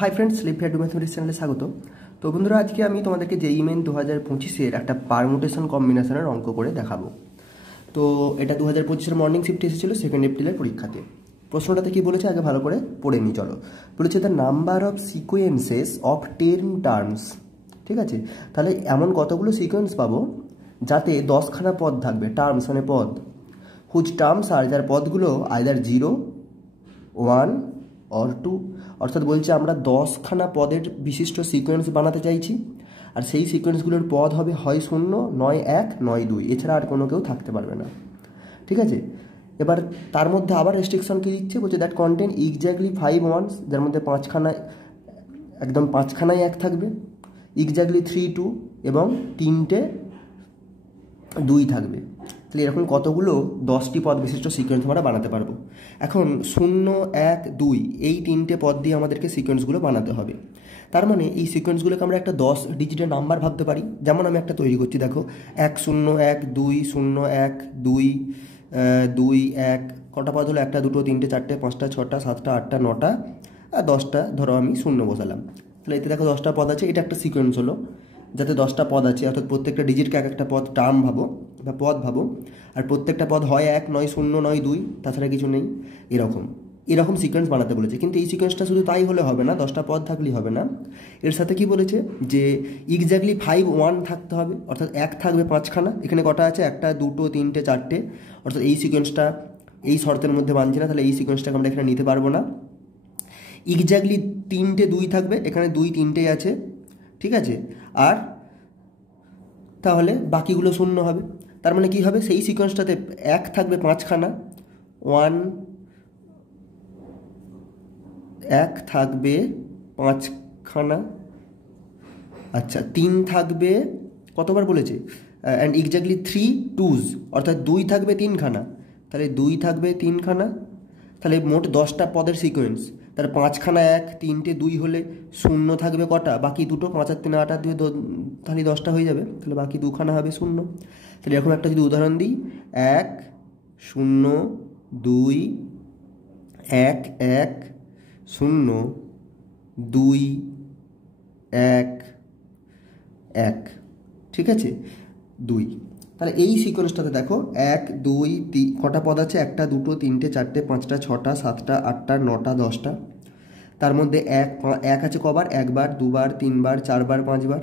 Hi friends, লিপিয়া two mathematics চ্যানেলে স্বাগত। তো বন্ধুরা, আজকে আমি তোমাদেরকে জেইই মেইন 2025-এর একটা পারমুটেশন কম্বিনেশনের অঙ্ক করে দেখাবো। তো এটা 2025-এর মর্নিং শিফটে এসেছিল 2 এপ্রিলের পরীক্ষাতে। প্রশ্নটাতে কি বলেছে আগে ভালো করে পড়ে নিই চলো। বলেছে the number of sequences of 10 terms. ঠিক আছে, তাহলে এমন কতগুলো সিকোয়েন্স পাবো যাতে 10খানা পদ থাকবে, টার্মস মানে পদ, হুজ টার্মস আর যার পদগুলো আইদার 0, 1 অর 2। অর্থাৎ বলছে আমরা 10খানা পদের বিশিষ্ট সিকোয়েন্স বানাতে চাইছি, আর সেই সিকোয়েন্সগুলোর পদ হবে হয় 0, নয় 1, নয় 2, এছাড়া আর কোনো কেউ থাকতে পারবে না। ঠিক আছে, এবার তার মধ্যে আবার রেস্ট্রিকশন কী দিচ্ছে, বলছে দ্যাট কন্টেন এক্স্যাক্টলি 5 ওয়ান্স, যার মধ্যে 5খানা একদম 5খানাই 1 থাকবে, এক্স্যাক্টলি 3 2 এবং 3টে 2 থাকবে। তাহলে এরকম কতগুলো 10টি পদ বিশিষ্ট সিকোয়েন্স আমরা বানাতে পারবো। এখন 0 1 2 এই 3টে পদ দিয়ে আমাদেরকে সিকোয়েন্সগুলো বানাতে হবে। তার মানে এই সিকোয়েন্সগুলোকে আমরা একটা 10 ডিজিটের নাম্বার ভাবতে পারি। যেমন আমি একটা তৈরি করছি, দেখো 1 0 1 2 0 1 2 2 1, কটা পদ হলো? 1টা 2টো 3টে 4টে 5টা 6টা 7টা 8টা 9টা আর 10টা, ধরো আমি 0 বসালাম। তাহলে এতে দেখো 10টা পদ আছে, এটা একটা সিকোয়েন্স হলো যাতে 10টা পদ আছে, অর্থাৎ প্রত্যেকটা ডিজিটকে এক একটা পদ টার্ম ভাবো বা পদ ভাবো, আর প্রত্যেকটা পদ হয় 1, নয় 0, নয় 2, তাছাড়া কিছু নেই। এরকম সিকোয়েন্স বানাতে বলেছে। কিন্তু এই সিকোয়েন্সটা শুধু তাই হলে হবে না, 10টা পদ থাকলেই হবে না, এর সাথে কি বলেছে যে এক্স্যাক্টলি 5 1 থাকতে হবে, অর্থাৎ 1 থাকবে 5খানা। এখানে কটা আছে? 1টা 2টো 3টে 4টে, অর্থাৎ এই সিকোয়েন্সটা এই শর্তের মধ্যে মানছে না, তাহলে এই সিকোয়েন্সটাকে আমরা এখানে নিতে পারবো না। এক্স্যাক্টলি 3টে 2 থাকবে, এখানে 2 3টেই আছে। ঠিক আছে, আর তাহলে বাকিগুলো 0 হবে। তার মানে কি হবে? সেই সিকোয়েন্সটাতে 1 থাকবে 5খানা, 1 থাকবে 5খানা, আচ্ছা 3 থাকবে কতবার বলেছে? অ্যান্ড এক্স্যাক্টলি 3 2s, অর্থাৎ 2 থাকবে 3খানা, তাহলে 2 থাকবে 3খানা। তাহলে মোট 10টা পদের সিকোয়েন্স, তাহলে 5খানা 1 3টে 2 হলে 0 থাকবে কটা? বাকি দুটো, 5 আর 3 8 আর 2, তাহলে 10টা হয়ে যাবে, তাহলে বাকি 2খানা হবে 0। তাহলে এরকম একটা যদি উদাহরণ দিই, 1 0 2 1 1 0 2 1 1, ঠিক আছে 2। তাহলে এই সিকোয়েন্সটাতে দেখো 1 2 3 কটা পদ আছে? 1টা 2টো 3টে 4টে 5টা 6টা 7টা 8টা 9টা 10টা। তার মধ্যে 1 আছে কবার? 1 বার 2 বার 3 বার 4 বার 5 বার।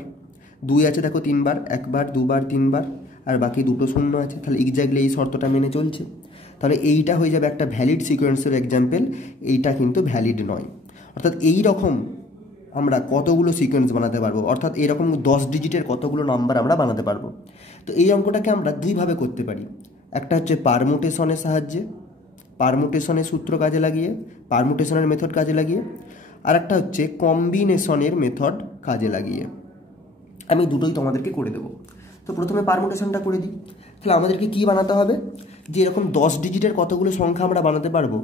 2 আছে দেখো 3 বার, 1 বার 2 বার 3 বার, আর বাকি দুটো 0 আছে। তাহলে এক্স্যাক্টলি এই শর্তটা মেনে চলছে, তাহলে এইটা হয়ে যাবে একটা ভ্যালিড সিকোয়েন্সের এক্সাম্পল। এইটা কিন্তু ভ্যালিড নয়। অর্থাৎ এই রকম আমরা কতগুলো সিকোয়েন্স বানাতে পারবো, অর্থাৎ এরকম 10 ডিজিটের কতগুলো নাম্বার আমরা বানাতে পারবো। তো এই অঙ্কটাকে আমরা দুইভাবে করতে পারি। একটা হচ্ছে পারমুটেশনের সাহায্যে, পারমুটেশনের সূত্র কাজে লাগিয়ে, পারমুটেশনের মেথড কাজে লাগিয়ে, আর একটা হচ্ছে কম্বিনেশনের মেথড কাজে লাগিয়ে। আমি দুটোই তোমাদেরকে করে দেবো। তো প্রথমে পারমুটেশনটা করে দিই। তাহলে আমাদেরকে কি বানাতে হবে? যে এরকম 10 ডিজিটের কতগুলো সংখ্যা আমরা বানাতে পারবো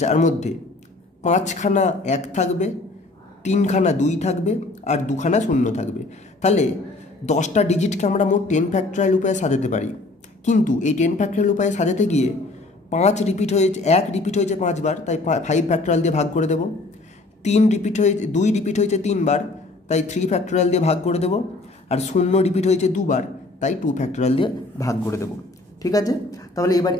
যার মধ্যে 5খানা 1 থাকবে, 3খানা 2 থাকবে, আর 2খানা 0 থাকবে। তাহলে 10টা ডিজিটকে আমরা মোট 10 ফ্যাক্টরাইল উপায়ে সাজাতে পারি। কিন্তু এই 10 ফ্যাক্টরাইল উপায়ে সাজাতে গিয়ে 1 রিপিট হয়েছে 5 বার, তাই 5 ফ্যাক্টরাইল দিয়ে ভাগ করে দেবো। 2 রিপিট হয়েছে 3 বার, তাই 3 ফ্যাক্টরাইল দিয়ে ভাগ করে দেবো। আর 0 রিপিট হয়েছে 2 বার, তাই 2 ফ্যাক্টরাইল দিয়ে ভাগ করে দেবো। ঠিক আছে, তাহলে এবার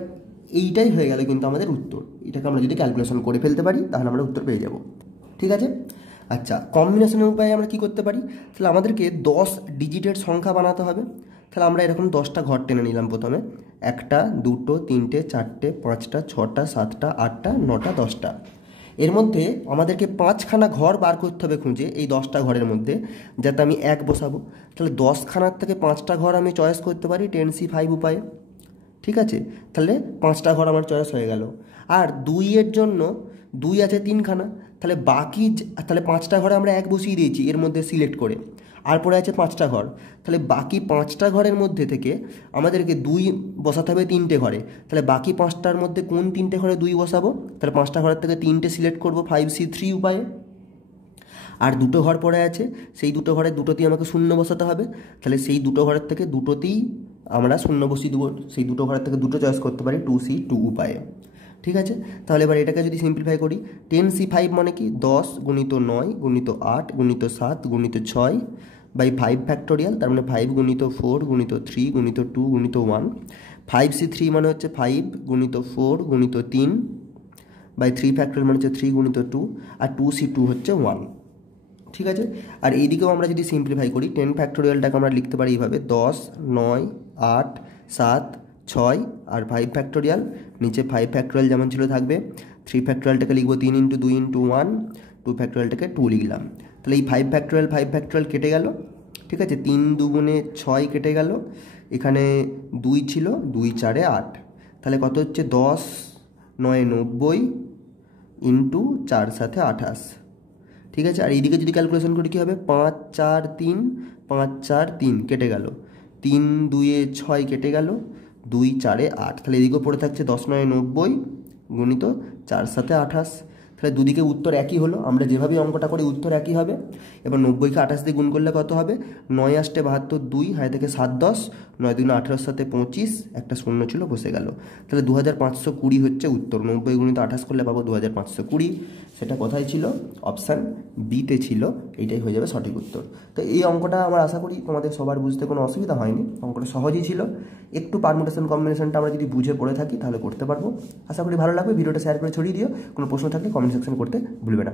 এইটাই হয়ে গেল কিন্তু আমাদের উত্তর। এটাকে আমরা যদি ক্যালকুলেশন করে ফেলতে পারি তাহলে আমরা উত্তর পেয়ে যাব। ঠিক আছে, আচ্ছা কম্বিনেশনের উপায়ে আমরা কি করতে পারি? তাহলে আমাদেরকে 10 ডিজিটের সংখ্যা বানাতে হবে। তাহলে আমরা এরকম 10টা ঘর টেনে নিলাম প্রথমে, 1টা 2টো 3টে 4টে 5টা 6টা 7টা 8টা 9টা 10টা। এর মধ্যে আমাদেরকে 5খানা ঘর বার করতে হবে খুঁজে, এই 10টা ঘরের মধ্যে যাতে আমি 1 বসাবো। তাহলে 10খানার থেকে 5টা ঘর আমি চয়েস করতে পারি 10C5 উপায়ে। ঠিক আছে, তাহলে 5টা ঘর আমার চয়েস হয়ে গেল। আর 2 এর জন্য 2 আছে 3খানা, তাহলে তাহলে 5টা ঘরে আমরা 1 বসিয়ে দিয়েছি এর মধ্যে সিলেক্ট করে, আর পরে আছে 5টা ঘর। তাহলে বাকি 5টা ঘরের মধ্যে থেকে আমাদেরকে 2 বসাতে হবে 3টে ঘরে। তাহলে বাকি 5টার মধ্যে কোন 3টে ঘরে 2 বসাবো? তাহলে 5টা ঘরের থেকে 3টে সিলেক্ট করবো 5C3 উপায়ে। আর 2টো ঘর পড়ে আছে, সেই 2টো ঘরের দুটোতেই আমাকে 0 বসাতে হবে। তাহলে সেই 2টো ঘরের থেকে দুটোতেই আমরা 0 বসিয়ে দেবো। সেই 2টো ঘরের থেকে 2টো চয়েস করতে পারি 2C2 উপায়ে। ঠিক আছে, তাহলে এবার এটাকে যদি সিম্পলিফাই করি, 10c5 মানে কি 10 গুণিত 9 গুণিত 8 গুণিত 7 গুণিত 6 বাই 5 ফ্যাক্টোরিয়াল, তার মানে 5 গুণিত 4 গুণিত 3 গুণিত 2 গুণিত 1। 5c3 মানে হচ্ছে 5 গুণিত 4 গুণিত 3 বাই 3 ফ্যাক্টোরিয়াল মানে হচ্ছে 3 গুণিত 2, আর 2c2 হচ্ছে 1। ঠিক আছে, আর এইদিকেও আমরা যদি সিম্পলিফাই করি 10 ফ্যাক্টোরিয়ালটাকে আমরা লিখতে পারি এইভাবে 10 9 8 7 6 আর 5 ফ্যাক্টোরিয়াল, নিচে 5 ফ্যাক্টোরিয়াল যেমন ছিল থাকবে, 3 ফ্যাক্টোরিয়ালটাকে লিখবো 3 × 2 × 1, 2 ফ্যাক্টোরিয়ালটাকে 2 লিখলাম। তাহলে এই 5 ফ্যাক্টোরিয়াল কেটে গেল। ঠিক আছে, 3 দুগুণে 6 কেটে গেল, এখানে 2 ছিল, 2 4 8, তাহলে কত হচ্ছে 10 9 90 ইন্টু 4 7 28। ঠিক আছে, আর এইদিকে যদি ক্যালকুলেশন করি কী হবে, 5 4 3 5 4 3 কেটে গেল, 3 2 6 কেটে গেল, 2 4 8, তাহলে এদিকেও পড়ে থাকছে 10 9 90 গুণিত 4 7 28। তাহলে দুদিকে উত্তর একই হলো, আমরা যেভাবে অঙ্কটা করি উত্তর একই হবে। এবার 90কে 28 দিয়ে গুণ করলে কত হবে, 9 8 72, 2 হায় থেকে 7 10, 9 2 18 7 25, একটা শূন্য ছিল বসে গেল। তাহলে 2520 হচ্ছে উত্তর। 90 গুণিত 28 করলে পাবো 2520। সেটা কোথায় ছিল, অপশান বিতে ছিল, এইটাই হয়ে যাবে সঠিক উত্তর। তো এই অঙ্কটা আমার আশা করি তোমাদের সবার বুঝতে কোনো অসুবিধা হয়নি, অঙ্কটা সহজই ছিল। একটু পারমুটেশন কম্বিনেশনটা আমরা যদি বুঝে পড়ে থাকি তাহলে করতে পারবো। আশা করি ভালো লাগবে। ভিডিওটা শেয়ার করে ছড়িয়ে দিও। কোনো প্রশ্ন থাকলে কমেন্ট সেকশন করতে ভুলবে না।